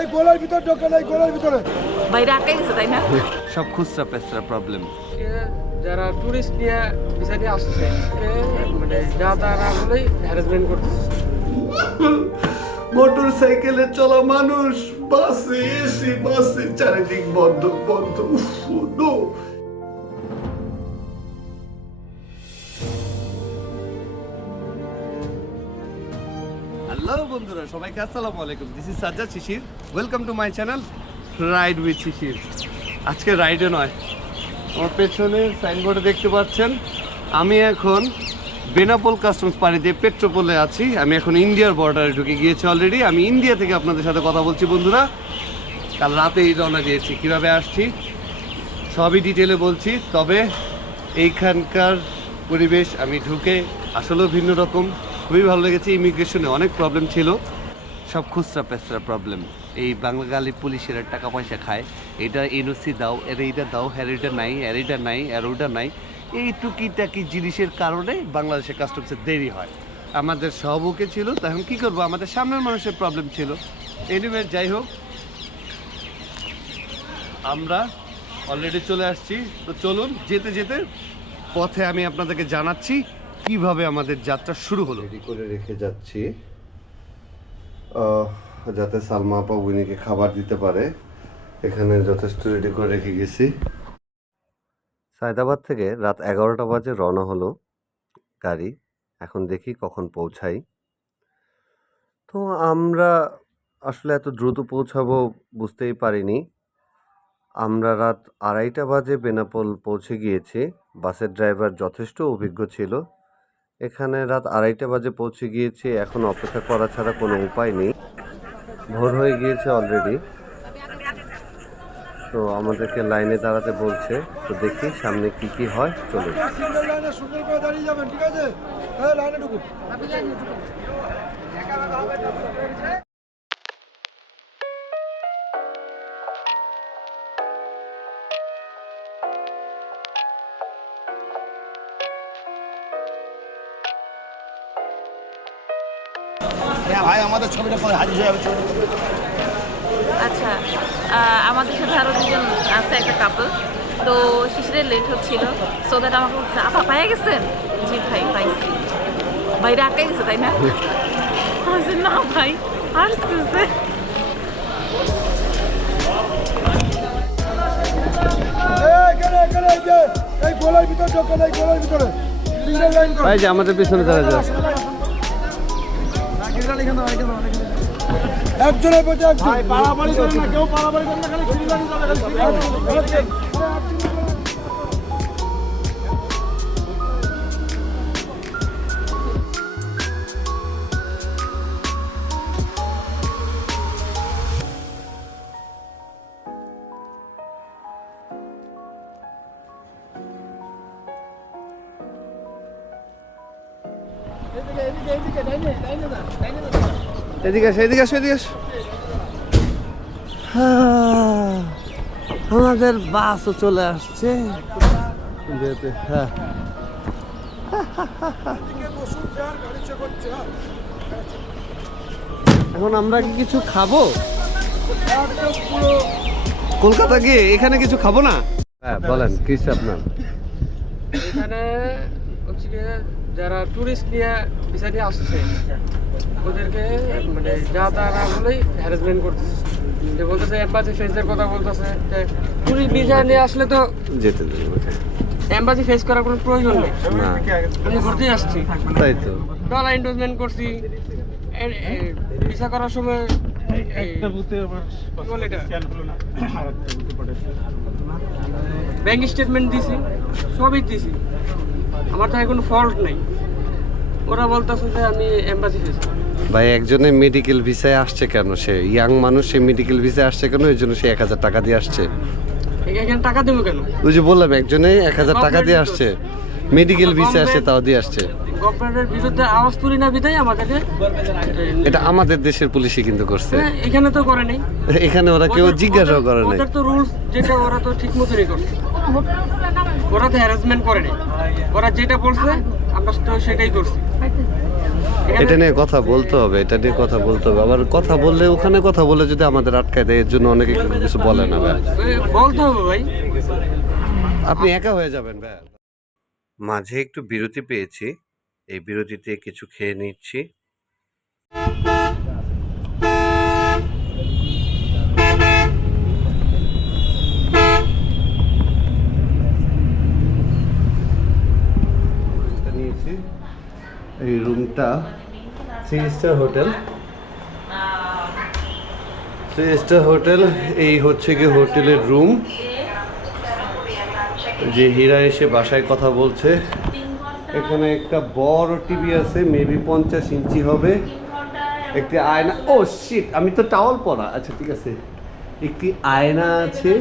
এই গোলার ভিতর ঢোকে না, এই গোলার ভিতরে বাইরে আটকে গেছে তাই না? সব খুচরা পেছরা প্রবলেম। যারা টুরিস্ট নিয়ে ভিসা নিয়ে আসছে মানে যা তারা বলেই হ্যারাসমেন্ট করতেছে। মোটর সাইকেলে চলা মানুষ, বাসে এসি, বাসে চারিদিক বন্ধ বন্ধ। নো হ্যালো বন্ধুরা, সবাইকে আসসালামু আলাইকুম। This is Sajjad Shishir, welcome to my channel ride with Shishir. আজকে রাইডে নয়, আমার পেছনে সাইনবোর্ডে দেখতে পাচ্ছেন আমি এখন বেনাপোল কাস্টমস পাড়ি দিয়ে পেট্রোপোলে আছি। আমি এখন ইন্ডিয়ার বর্ডারে ঢুকে গিয়েছি অলরেডি। আমি ইন্ডিয়া থেকে আপনাদের সাথে কথা বলছি বন্ধুরা। কাল রাতেই রওনা দিয়েছি, কীভাবে আসছি সবই ডিটেলে বলছি। তবে এইখানকার পরিবেশ আমি ঢুকে আসলেও ভিন্ন রকম, খুবই ভালো লেগেছে। ইমিগ্রেশনে অনেক প্রবলেম ছিল, সব খুচরা পেছরা প্রবলেম। এই বাঙালি পুলিশেরা টাকা পয়সা খায়, এটা এনওসি দাও, এইটা দাও, হ্যারিটা নাই, হ্যারিটা নাই, অ্যারোটা নাই। এই টুকিটাকি জিনিসের কারণে বাংলাদেশের কাস্টমসের দেরি হয়। আমাদের সব ওকে ছিল, তখন কী করবো, আমাদের সামনের মানুষের প্রবলেম ছিল। এনিওয়ে যাই হোক, আমরা অলরেডি চলে আসছি। তো চলুন, যেতে যেতে পথে আমি আপনাদেরকে জানাচ্ছি কিভাবে আমাদের যাত্রা শুরু হলো। রেডি করে রেখে যাচ্ছি যাতে সালমা আপা উইনিকে খাবার দিতে পারে। এখানে যথেষ্ট রেডি করে রেখে গেছি। সায়দাবাদ থেকে রাত 11টা বাজে রওনা হলো গাড়ি। এখন দেখি কখন পৌঁছাই। তো আমরা আসলে এত দ্রুত পৌঁছাবো বুঝতেই পারিনি। আমরা রাত 2:30 বাজে বেনাপোল পৌঁছে গিয়েছি। বাসের ড্রাইভার যথেষ্ট অভিজ্ঞ ছিল। এখানে রাত 2:30 বাজে পৌঁছে গিয়েছি। এখন অপেক্ষা করা ছাড়া কোনো উপায় নেই, ভোর হয়ে গিয়েছে অলরেডি। তো আমাদেরকে লাইনে দাঁড়াতে বলছে। তো দেখি সামনে কি কি হয়, চলুন। সিঙ্গেল লাইনে সুন্দর করে দাঁড়িয়ে যাবেন, ঠিক আছে? হ্যাঁ, লাইনে ঢুকুন। ভাই আমাদের ছবিটা পরে হাজির হয়ে যাবে। আচ্ছা, আমাদের সাথে আরো দুজন আছে, একটা কাপল। তো শিশিরের লেট হচ্ছিল, সো দ্যাট আমাকে বলছে, আপা পাইয়া গেছেন? জি ভাই পাইছি। বাইরে আটকে গেছে তাই না? আমি বলছি, না ভাই আসতেছে। এই গোলার ভিতর ঢোকে না, এই গোলার ভিতরে সিঙ্গেল লাইন করো। ভাই যে আমাদের পিছনে দাঁড়া যায়। একজনের প্রতি একজন। পাড়াবাড়ি করে না, কেউ পাড়াবাড়ি করে না, খালি সিঁড়ি যাবে, খালি এদিকে আসো, এদিকে আসো, এদিকে আসো। আমাদের বাসও চলে আসছে। হ্যাঁ, এখন আমরা কি কিছু খাবো? কলকাতা গিয়ে এখানে কিছু খাবো না? হ্যাঁ বলেন, কি আপনার? এখানে হচ্ছে গিয়ে যারা টুরিস্ট নিয়ে ভিসা নিয়ে আসছে ওদেরকে মানে যা তারা বলেই হ্যারাসমেন্ট করতেছে। যে বলতেছে এম্বাসি ফেসের কথা বলতেছে, যে টুরিস্ট ভিসা নিয়ে আসলে তো যেতে দেবো এম্বাসি ফেস করার কোনো প্রয়োজন নেই, না, আমি ঘুরতেই আসছি। তাই তো। ডলার এন্ডোজমেন্ট করছি ভিসা করার সময়। ব্যাংক স্টেটমেন্ট দিছি, সবই দিছি, আমার তো কোনো ফল্ট নেই। ওরা বলতেছে যে আমি এম্বাসি ফেস। ভাই একজনে মেডিকেল ভিসায় আসছে কেন? সে ইয়াং মানুষ, সে মেডিকেল ভিসায় আসছে কেন? এই জন্য সে 1000 টাকা দিয়ে আসছে। এখানে টাকা দেবো কেন? ওই যে বললাম, একজনে 1000 টাকা দিয়ে আসছে, মেডিকেল ভিসা আসছে, তাও দিয়ে আসছে। গভর্নমেন্টের বিরুদ্ধে আওয়াজ তুলি না বিধায় আমাদেরকে। এটা আমাদের দেশের পুলিশই কিন্তু করছে, এখানে তো করে নাই। এখানে ওরা কেউ জিজ্ঞাসাও করে নাই। ওদের তো রুলস যেটা, ওরা তো ঠিক মতনই করছে। ওরা তো হ্যারাসমেন্ট করে নাই, ওরা যেটা বলছে আমরা তো সেটাই করছি। এটা নিয়ে কথা বলতে হবে, এটা নিয়ে কথা বলতে হবে। আবার কথা বললে ওখানে কথা বলে যদি আমাদের আটকায় দেয়, এর জন্য অনেকে কিছু বলে না ভাই। বলতে হবে ভাই। আপনি একা হয়ে যাবেন ভাই। মাঝে একটু বিরতি পেয়েছি, এই বিরতিতে কিছু খেয়ে নিচ্ছি। নিয়েছি এই রুমটা 3 স্টার হোটেল, 3 স্টার হোটেল। এই হচ্ছে কি হোটেলের রুম। যে হীরা এসে বাসায় কথা বলছে। এখানে একটা বড় টিভি আছে, মেবি 50 ইঞ্চি হবে। একটি আয়না, ও শিট, আমি তো টাওয়াল পরা। আচ্ছা ঠিক আছে। একটি আয়না আছে,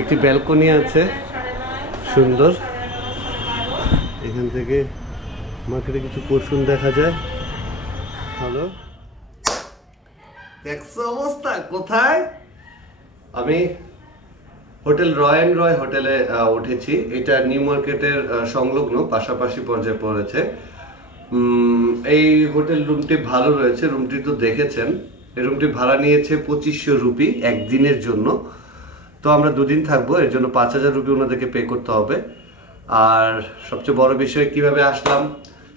একটি ব্যালকনি আছে সুন্দর। এখান থেকে মার্কেটে কিছু পশু দেখা যায়। হ্যালো, দেখছো অবস্থা কোথায়? আমি হোটেল রয় অ্যান্ড রয় হোটেলে উঠেছি। এটা নিউ মার্কেটের সংলগ্ন, পাশাপাশি পর্যায়ে পড়েছে। এই হোটেল রুমটি ভালো রয়েছে। রুমটি তো দেখেছেন। এই রুমটি ভাড়া নিয়েছে 2500 রুপি একদিনের জন্য। তো আমরা 2 দিন থাকবো, এর জন্য 5000 রুপি ওনাদেরকে পে করতে হবে। আর সবচেয়ে বড় বিষয়, কিভাবে আসলাম,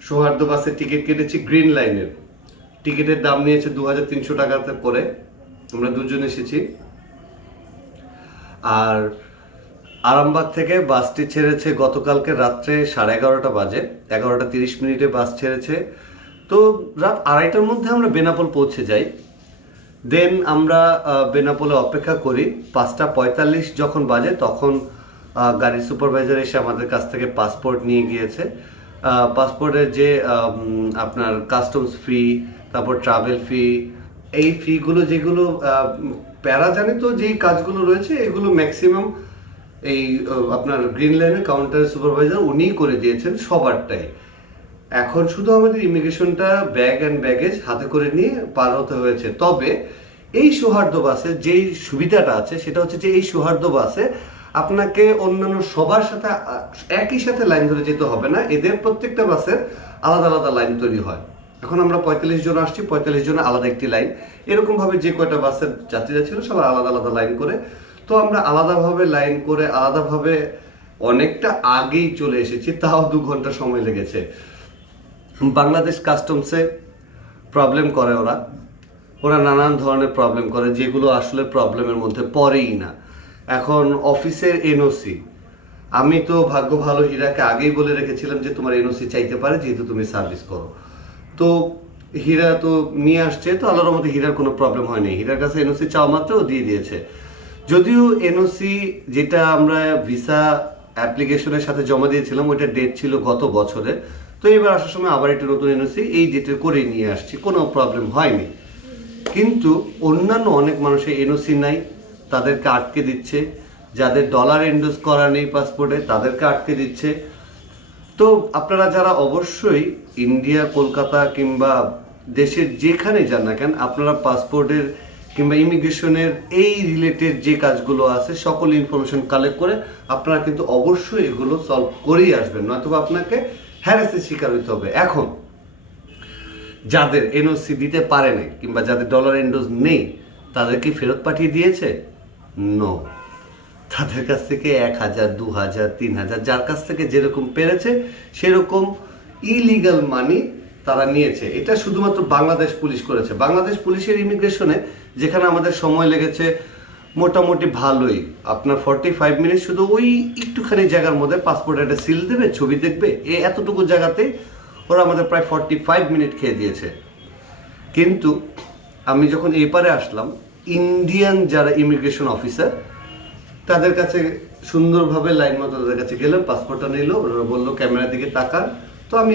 সৌহার্দ্য বাসে টিকিট কেটেছি গ্রিন লাইনের। টিকিটের দাম নিয়েছে 2300 টাকাতে করে। আমরা 2 জন এসেছি। আর আরামবাগ থেকে বাসটি ছেড়েছে গতকালকে রাত্রে 11:30 বাজে, 11:30 বাস ছেড়েছে। তো রাত 2:30টার মধ্যে আমরা বেনাপোল পৌঁছে যাই। দেন আমরা বেনাপোলে অপেক্ষা করি। 5:45 যখন বাজে তখন গাড়ির সুপারভাইজার এসে আমাদের কাছ থেকে পাসপোর্ট নিয়ে গিয়েছে। পাসপোর্টের যে আপনার কাস্টমস ফি, তারপর ট্রাভেল ফি, এই ফিগুলো যেগুলো প্যারা জানি তো যেই কাজগুলো রয়েছে, এগুলো ম্যাক্সিমাম এই আপনার গ্রিন লাইনের কাউন্টারের সুপারভাইজার উনিই করে দিয়েছেন সবারটাই। এখন শুধু আমাদের ইমিগ্রেশনটা ব্যাগ অ্যান্ড ব্যাগেজ হাতে করে নিয়ে পার হতে হয়েছে। তবে এই সৌহার্দ্য বাসে যেই সুবিধাটা আছে সেটা হচ্ছে যে এই সৌহার্দ্য বাসে আপনাকে অন্যান্য সবার সাথে একই সাথে লাইন ধরে যেতে হবে না। এদের প্রত্যেকটা বাসের আলাদা আলাদা লাইন তৈরি হয়। এখন আমরা 45 জন আসছি, 45 জন আলাদা একটি লাইন। এরকমভাবে যে কয়টা বাসের যাত্রীরা ছিল সবাই আলাদা আলাদা লাইন করে। তো আমরা আলাদাভাবে লাইন করে আলাদাভাবে অনেকটা আগেই চলে এসেছি, তাও 2 ঘন্টা সময় লেগেছে। বাংলাদেশ কাস্টমসে প্রবলেম করে ওরা নানান ধরনের প্রবলেম করে, যেগুলো আসলে প্রবলেমের মধ্যে পড়েই না। এখন অফিসের এনওসি, আমি তো ভাগ্য ভালো, হীরাকে আগেই বলে রেখেছিলাম যে তোমার এনওসি চাইতে পারে যেহেতু তুমি সার্ভিস করো। তো হীরা তো নিয়ে আসছে, তো আল্লাহর রহমতে হীরার কোনো প্রবলেম হয়নি। হীরার কাছে এনওসি চাওয়া মাত্র ও দিয়ে দিয়েছে। যদিও এনওসি যেটা আমরা ভিসা অ্যাপ্লিকেশনের সাথে জমা দিয়েছিলাম ওইটা ডেট ছিল গত বছরের। তো এবার আসার সময় আবার একটা নতুন এনওসি এই ডেটের করে নিয়ে আসছি, কোনো প্রবলেম হয়নি। কিন্তু অন্যান্য অনেক মানুষের এনওসি নাই, তাদেরকে আটকে দিচ্ছে। যাদের ডলার এন্ডোজ করা নেই পাসপোর্টে তাদেরকে আটকে দিচ্ছে। তো আপনারা যারা অবশ্যই ইন্ডিয়া, কলকাতা কিংবা দেশের যেখানে যান না কেন, আপনারা পাসপোর্টের কিংবা ইমিগ্রেশনের এই রিলেটেড যে কাজগুলো আছে সকল ইনফরমেশন কালেক্ট করে আপনারা কিন্তু অবশ্যই এগুলো সলভ করেই আসবেন, নয়তো আপনাকে হ্যারাসের শিকার হইতে হবে। এখন যাদের এনওসি দিতে পারে না কিংবা যাদের ডলার এন্ডোজ নেই তাদেরকে ফেরত পাঠিয়ে দিয়েছে? নো, তাদের কাছ থেকে 1000, 2000, 3000 যার কাছ থেকে যেরকম পেরেছে সেরকম ইলিগাল মানি তারা নিয়েছে। এটা শুধুমাত্র বাংলাদেশ পুলিশ করেছে। বাংলাদেশ পুলিশের ইমিগ্রেশনে যেখানে আমাদের সময় লেগেছে মোটামুটি ভালোই, আপনার 45 মিনিট, শুধু ওই একটুখানি জায়গার মধ্যে পাসপোর্ট একটা সিল দেবে, ছবি দেখবে, এতটুকু জায়গাতেই ওরা আমাদের প্রায় 45 মিনিট খেয়ে দিয়েছে। কিন্তু আমি যখন এপারে আসলাম, ইন্ডিয়ান যারা ইমিগ্রেশন অফিসার তাদের কাছে সুন্দরভাবে লাইন মতো তাদের কাছে গেলাম, পাসপোর্টটা নিল, ওরা বললো ক্যামেরার দিকে তাকান। তো আমি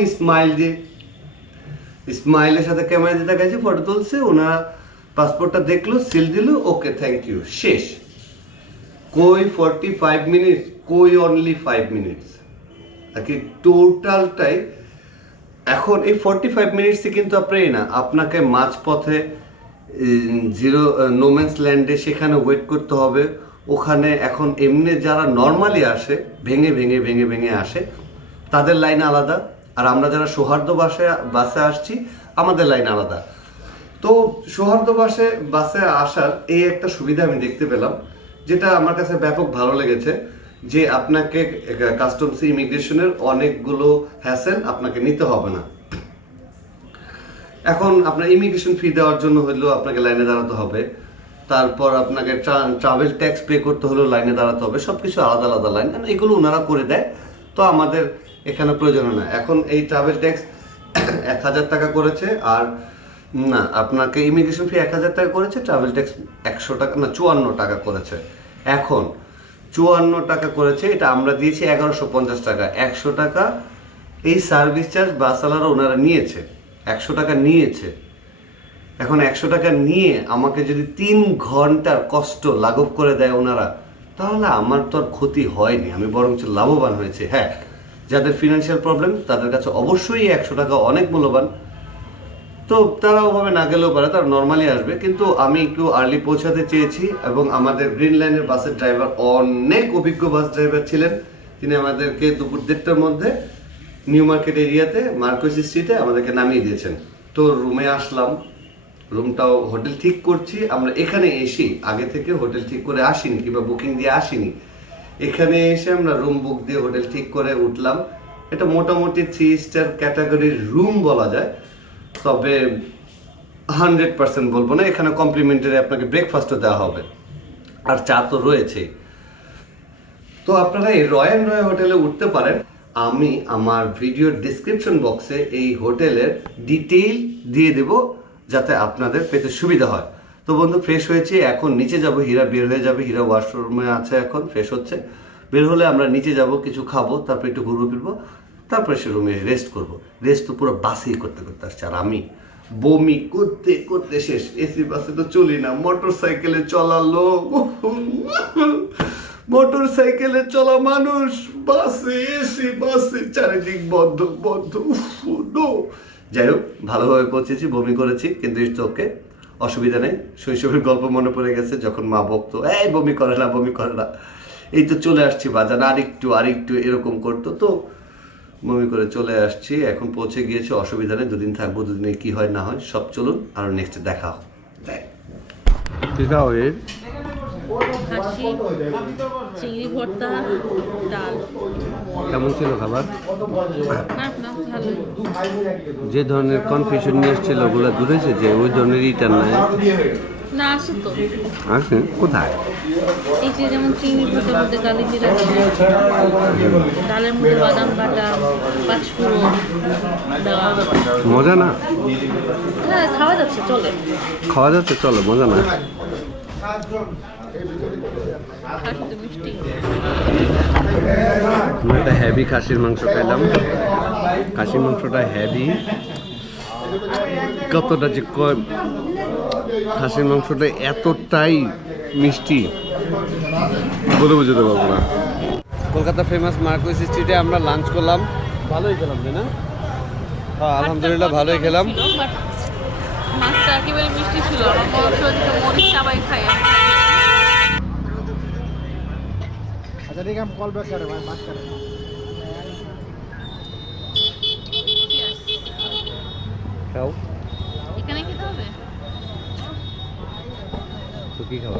স্মাইলের সাথে ক্যামেরা দিয়ে তাকাইছি, ফটো তুলছে, ওনারা পাসপোর্টটা দেখলো, সিল দিল, ওকে থ্যাংক ইউ, শেষ। কই 45 মিনিট, কই অনলি 5 মিনিটস, আর কি টোটালটাই। এখন এই 45 মিনিটসে কিন্তু আপনি না, আপনাকে মাঝপথে নোম্যান্স ল্যান্ডে সেখানে ওয়েট করতে হবে। ওখানে এখন এমনি যারা নর্মালি আসে, ভেঙে ভেঙে আসে, তাদের লাইন আলাদা। আর আমরা যারা সৌহার্দ্য বাসে আসছি আমাদের লাইন আলাদা। তো সৌহার্দ্য বাসে আসার এই একটা সুবিধা আমি দেখতে পেলাম, যেটা আমার কাছে ব্যাপক ভালো লেগেছে, যে আপনাকে কাস্টমস ইমিগ্রেশনের অনেকগুলো হ্যাসেল আপনাকে নিতে হবে না। এখন আপনার ইমিগ্রেশন ফি দেওয়ার জন্য হলেও আপনাকে লাইনে দাঁড়াতে হবে, তারপর আপনাকে ট্রাভেল ট্যাক্স পে করতে হলেও লাইনে দাঁড়াতে হবে, সব কিছু আলাদা আলাদা লাইন, এগুলো ওনারা করে দেয়। তো আমাদের এখানে প্রয়োজন না। এখন এই ট্রাভেল ট্যাক্স 1000 টাকা করেছে, আর না আপনাকে ইমিগ্রেশন ফি 1000 টাকা করেছে, ট্রাভেল ট্যাক্স 100 টাকা না 54 টাকা করেছে। এখন 54 টাকা করেছে, এটা আমরা দিয়েছি 1150 টাকা। 100 টাকা এই সার্ভিস চার্জ বাসওয়ালারা ওনারা নিয়েছে, 100 টাকা নিয়েছে। এখন 100 টাকা নিয়ে আমাকে যদি 3 ঘন্টার কষ্ট লাঘব করে দেয় ওনারা, তাহলে আমার তো আর ক্ষতি হয়নি, আমি বরঞ্চ লাভবান হয়েছে। হ্যাঁ, যাদের ফিনান্সিয়াল প্রবলেম তাদের কাছে অবশ্যই 100 টাকা অনেক মূল্যবান, তো তারা ওভাবে না গেলেও পারে, তারা নর্মালি আসবে। কিন্তু আমি একটু আর্লি পৌঁছাতে চেয়েছি, এবং আমাদের গ্রিন লাইনের বাসের ড্রাইভার অনেক অভিজ্ঞ বাস ড্রাইভার ছিলেন, তিনি আমাদেরকে দুপুর 1:30টার মধ্যে নিউ মার্কেট এরিয়াতে মার্কোস স্ট্রিটে আমাদেরকে নামিয়ে দিয়েছেন। তো রুমে আসলাম, রুমটাও হোটেল ঠিক করছি। আমরা এখানে এসে আগে থেকে হোটেল ঠিক করে আসিনি কিংবা বুকিং দিয়ে আসিনি, এখানে এসে আমরা রুম বুক দিয়ে হোটেল ঠিক করে উঠলাম। এটা মোটামুটি 3 স্টার ক্যাটাগরির রুম বলা যায়, তবে 100% বলবো না। এখানে কমপ্লিমেন্টারি আপনাকে ব্রেকফাস্টও দেওয়া হবে, আর চা তো রয়েছে। তো আপনারা এই রয়্যাল রয় হোটেলে উঠতে পারেন। আমি আমার ভিডিওর ডিসক্রিপশন বক্সে এই হোটেলের ডিটেইল দিয়ে দেব, যাতে আপনাদের পেতে সুবিধা হয়। তো বন্ধু, ফ্রেশ হয়েছি, এখন নিচে যাব। হীরা বের হয়ে যাবে, হীরা ওয়াশরুমে আছে, এখন ফ্রেশ হচ্ছে। বের হলে আমরা নিচে যাব, কিছু খাবো, তারপর একটু ঘুরবো ফিরবো, তারপরে সে রুমে রেস্ট করবো। রেস্ট তো পুরো বাসেই করতে করতে আসছে, আর আমি বমি করতে করতে শেষ। এসি বাসে তো চলি না, মোটর সাইকেলে চলা লোক, মোটর সাইকেলে চলা মানুষ, বাসে এসি, বাসে চারিদিক বন্ধ বন্ধ। যাই হোক, ভালোভাবে পৌঁছেছি, বমি করেছি, কিন্তু ইটস ওকে, অসুবিধা নেই। শৈশবের গল্প মনে পড়ে গেছে, যখন মা বকতো, এই বমি করে না, বমি করে না। এই তো চলে আসছি বাজান, আরেকটু এরকম করতো, তো বমি করে চলে আসছি। এখন পৌঁছে গিয়েছি, অসুবিধা নেই। 2 দিন থাকবো, 2 দিনে কি হয় না হয় সব চলুন, আর নেক্সটে দেখা হবে। হাসি, চিংড়ি ভর্তা, ডাল। কেমন ছিল খাবার? না, ভালো। যে ধরনের কনফিউশন নিয়ে এসেছিল ওগুলো দূরেছে, যে ওই ধরনের রিটার্ন নাই না, আসে তো। আসে কোথায়? এই যে যেমন চিংড়ি ভর্তার মধ্যে কালি জিরা, ডালের মধ্যে বাদাম বাটা, পাঁচফোড়ন দেওয়া। মজা না? হ্যাঁ, খাওয়া যাচ্ছে, চলে। খাওয়া যাচ্ছে, চলো, মজা না? খাসি মিষ্টি। আমরা একটা হেভি খাসির মাংস খাইলাম। খাসির মাংসটা হেভি, কতটা যে খাসির মাংসটা এতটাই মিষ্টি বলে বুঝতে পারবো না। কলকাতা ফেমাস মার্কোস স্ট্রিটে আমরা লাঞ্চ করলাম, ভালোই খেলাম, তাই না? হ্যাঁ, আলহামদুলিল্লাহ ভালোই খেলাম। মাছটা একেবারে মিষ্টি ছিল, মরিচ সবাই খাই। अच्छा ठीक है, हम कॉल बैक कर रहे हैं भाई, बात कर रहे हैं। খাও, এখানে খেতে হবে তো কি খাওয়া?